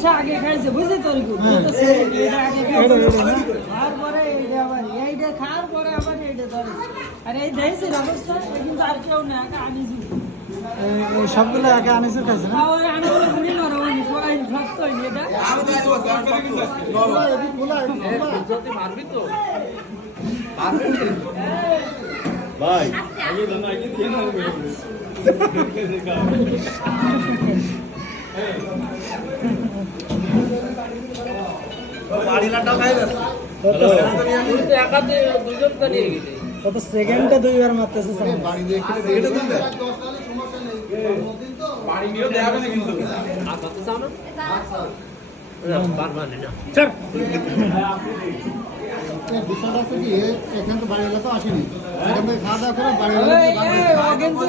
সে আগে খাইছে বুঝলি তোর আগে তারপরে এইটা আবার এইটা খাওয়ার পরে আবার এইটা ধরে আর এই দেশের অবস্থা কিন্তু আর কেউ না একা আনিছি সবগুলো একা আনিসুর খাইছে না আনগুলো গুলি নরম সবাই শক্ত হয়নি এটা মারবি তো ভাই কত সেকেন্ডে দুইবার মারতেছে বিষয়টা হচ্ছে কি এখান তো বাড়ি এলাকা আসেনি এখান থেকে খাওয়া দাওয়া করে বাড়ি কিন্তু